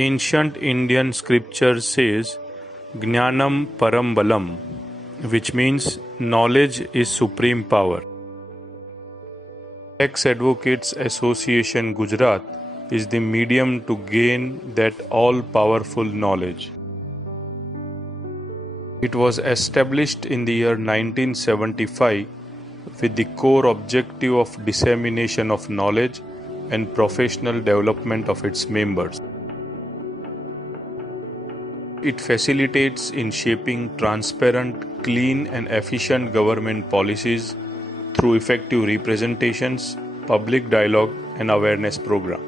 Ancient Indian scripture says, Jnanam Param Balam, which means knowledge is supreme power. Tax Advocates Association Gujarat is the medium to gain that all powerful knowledge. It was established in the year 1975 with the core objective of dissemination of knowledge and professional development of its members. It facilitates in shaping transparent, clean and efficient government policies through effective representations, public dialogue and awareness programs.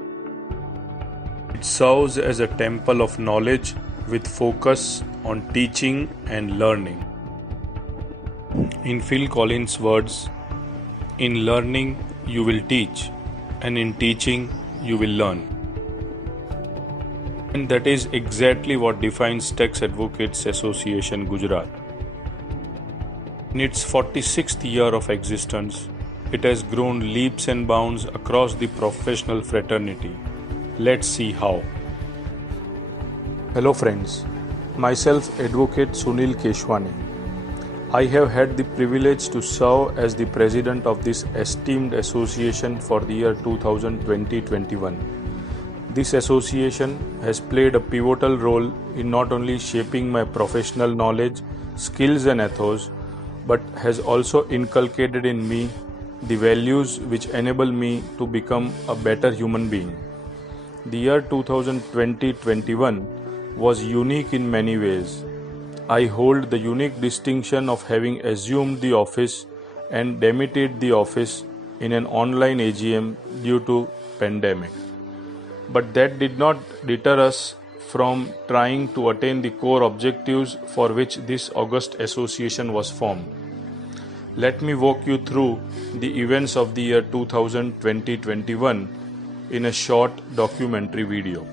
It serves as a temple of knowledge with focus on teaching and learning. In Phil Collins' words, in learning you will teach, and in teaching you will learn. And that is exactly what defines Tax Advocates Association Gujarat. In its 46th year of existence, it has grown leaps and bounds across the professional fraternity. Let's see how. Hello friends, myself Advocate Sunil Keshwani. I have had the privilege to serve as the president of this esteemed association for the year 2020-21. This association has played a pivotal role in not only shaping my professional knowledge, skills and ethos, but has also inculcated in me the values which enable me to become a better human being. The year 2020-21 was unique in many ways. I hold the unique distinction of having assumed the office and demitted the office in an online AGM due to pandemic. But that did not deter us from trying to attain the core objectives for which this august association was formed. Let me walk you through the events of the year 2020-21 in a short documentary video.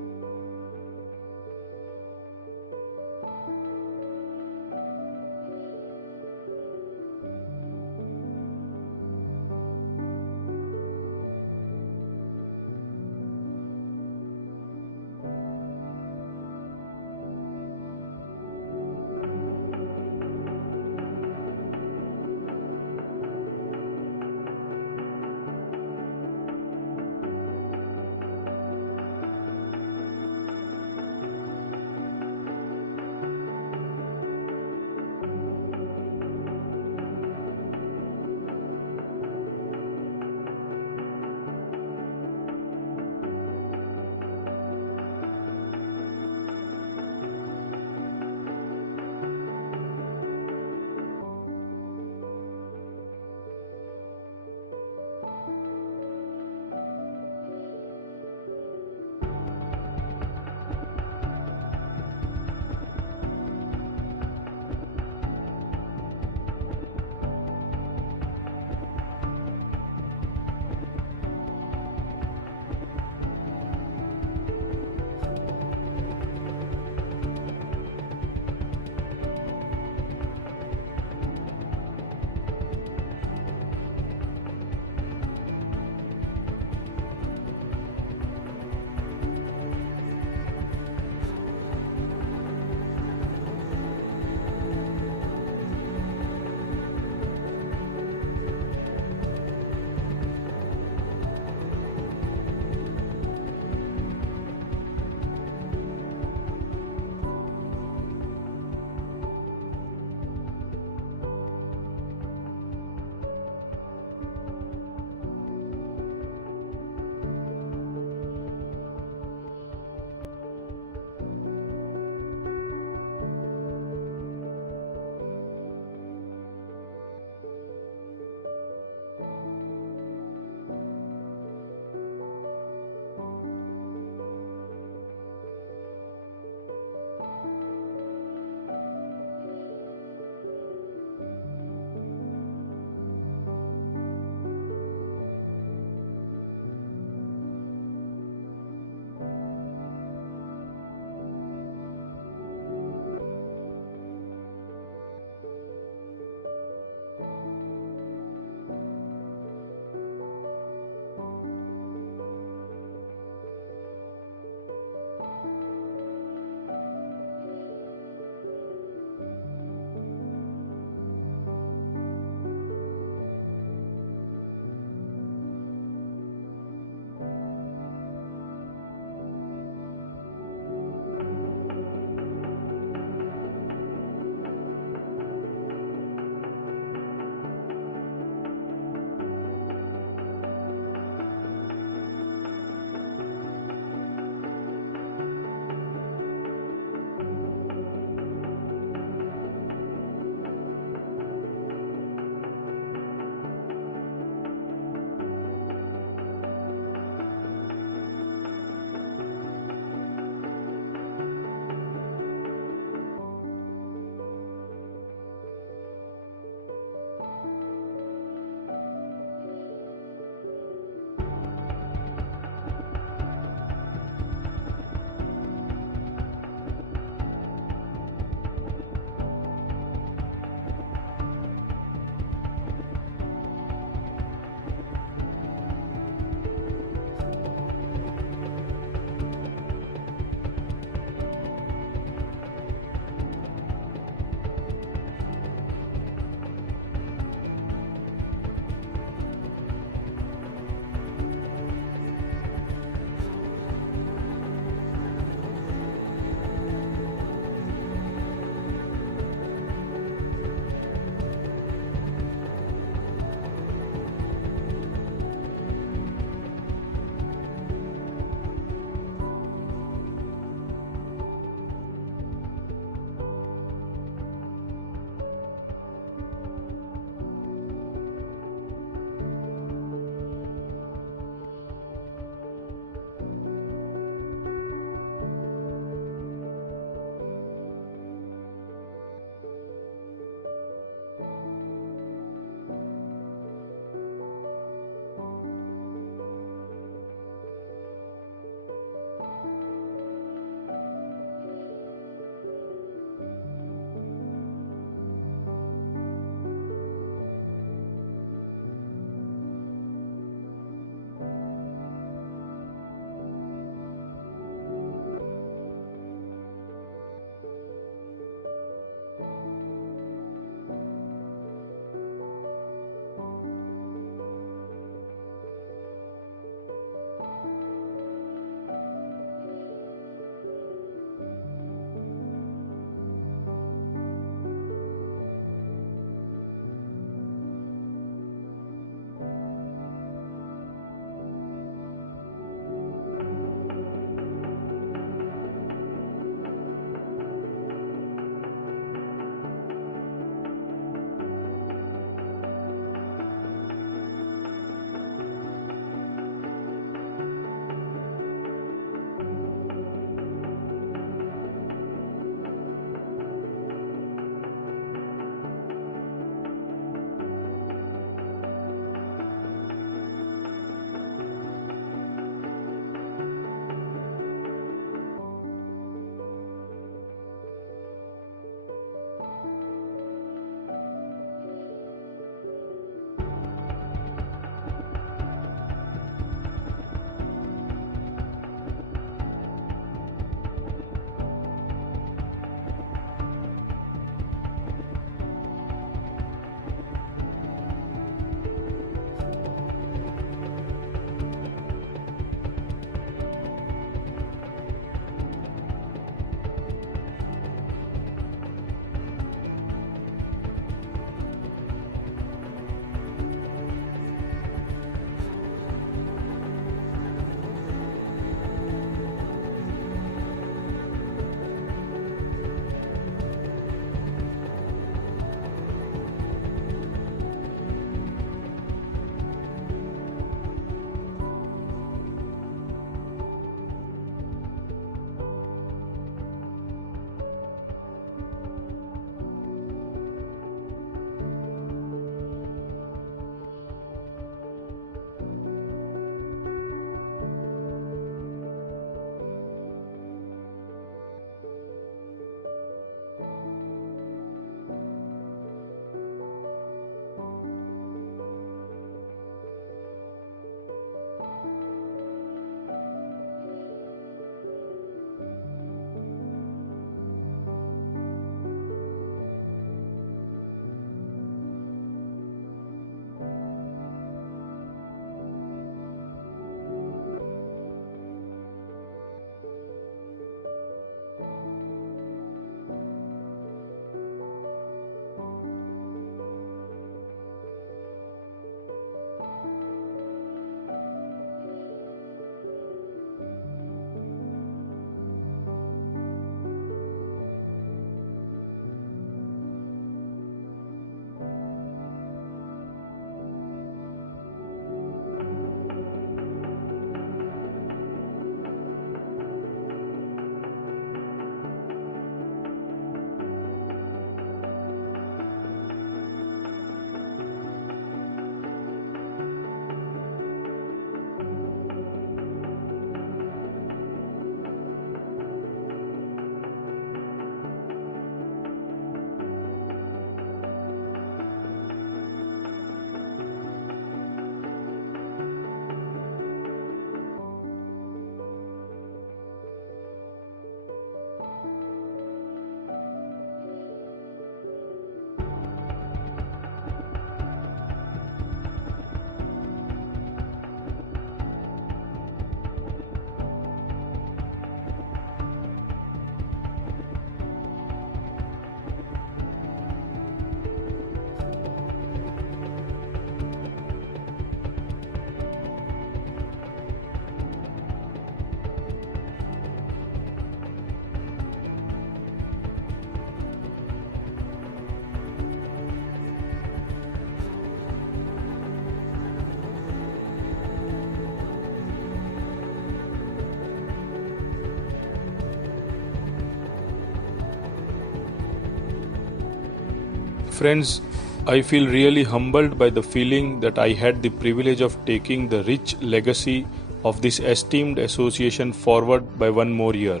Friends, I feel really humbled by the feeling that I had the privilege of taking the rich legacy of this esteemed association forward by one more year.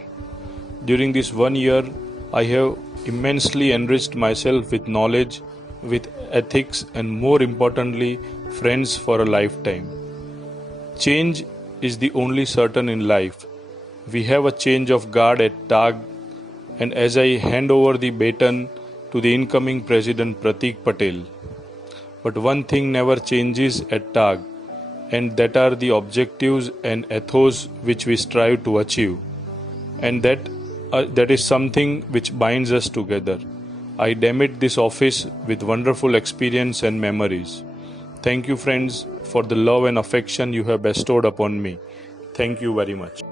During this 1 year, I have immensely enriched myself with knowledge, with ethics, and more importantly, friends for a lifetime. Change is the only certain in life. We have a change of guard at TAG, and as I hand over the baton to the incoming President Pratik Patel. But one thing never changes at TAG, and that are the objectives and ethos which we strive to achieve. And that is something which binds us together. I demit this office with wonderful experience and memories. Thank you, friends, for the love and affection you have bestowed upon me. Thank you very much.